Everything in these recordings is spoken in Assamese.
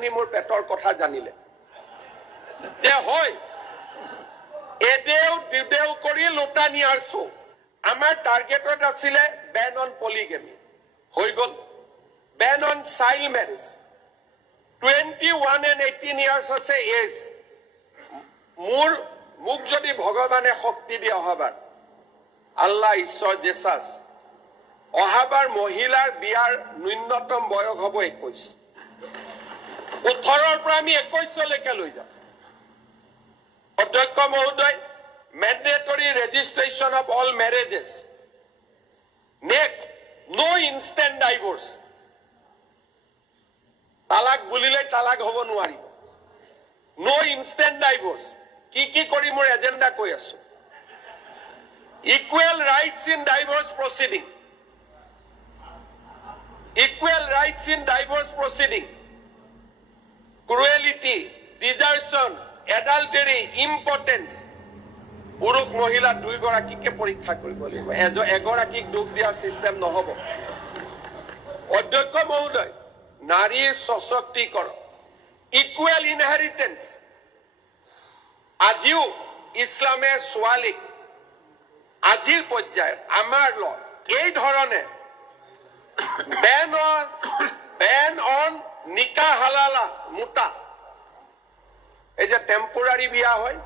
আপুনি মোৰ পেটৰ কথা জানিলে যে হয় এদেও দিদেও কৰি লোটা নিয়াৰ চৌ আমাৰ টাৰ্গেটত আছিলে বেন অন পলিগেমি হৈ গ'ল Ben on child marriage 21 and 18 years আছে এজ মোক যদি ভগৱানে শক্তি দিয়ে অহাবাৰ আল্লাহ ঈশ্বৰ জেছাছ অহাবাৰ মহিলাৰ বিয়াৰ ন্যূনতম বয়স হ'ব 21 18ৰ পৰা আমি 21লৈকে লৈ যাম অধ্যক্ষ মহোদয় mandatory registration of all marriages next no instant divorce তালাক বুলিলে তালাক হ'ব নোৱাৰি no instant divorce কি কৰি মোৰ এজেন্ডা কৈ আছো equal rights in divorce proceeding equal rights in divorce proceeding cruelty desertion adultery impotence পুৰুষ মহিলা দুইগৰাকীকে পৰীক্ষা কৰিব লাগিব এগৰাকীক দুখ দিয়া সিস্টেম নহব অধ্যক্ষ মহোদয় নাৰীৰ সশক্তিকৰণ ইকুৱেল ইনহেৰিটেন্স আজিও ইছলামে ছোৱালীক আজিৰ পৰ্যায়ত আমাৰ ল এই ধৰণে বেন অন নিকাহ হালালা মুতা এই যে টেম্পোৰাৰী বিয়া হয়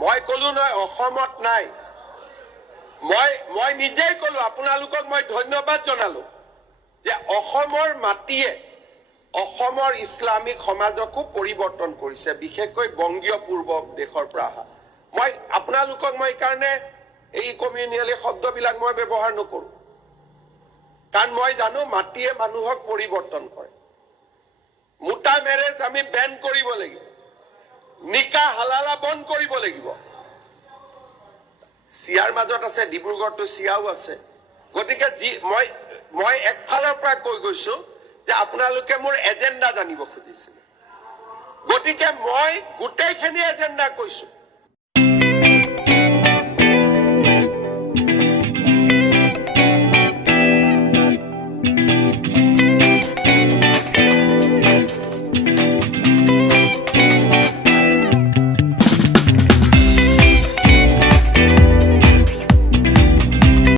মই কলো নহয় অসমত নাই মই নিজেই কলো আপোনালোকক মই ধন্যবাদ জনালো যে অসমৰ মাটিয়ে অসমৰ ইছলামিক সমাজকো পৰিৱৰ্তন কৰিছে বিশেষকৈ বংগীয় পূৰ্ব দেশৰ পৰা অহা মই আপোনালোকক মই কাৰণে এই কমিউনিয়েল শব্দবিলাক মই ব্যৱহাৰ নকৰো কাৰণ মই জানো মাটিয়ে মানুহক পৰিৱৰ্তন কৰে মুতা মেৰেজ আমি বেন কৰিব লাগিব নিকাহ হালালা বন্ধ কৰিব লাগিব চিয়াৰ মাজত আছে ডিব্ৰুগড়টো চিয়াও আছে গতিকে মই একফালৰ পৰা কৈ গৈছো যে আপোনালোকে মোৰ এজেন্ডা জানিব খুজিছিল গতিকে মই গোটেইখিনি এজেন্ডা কৈছো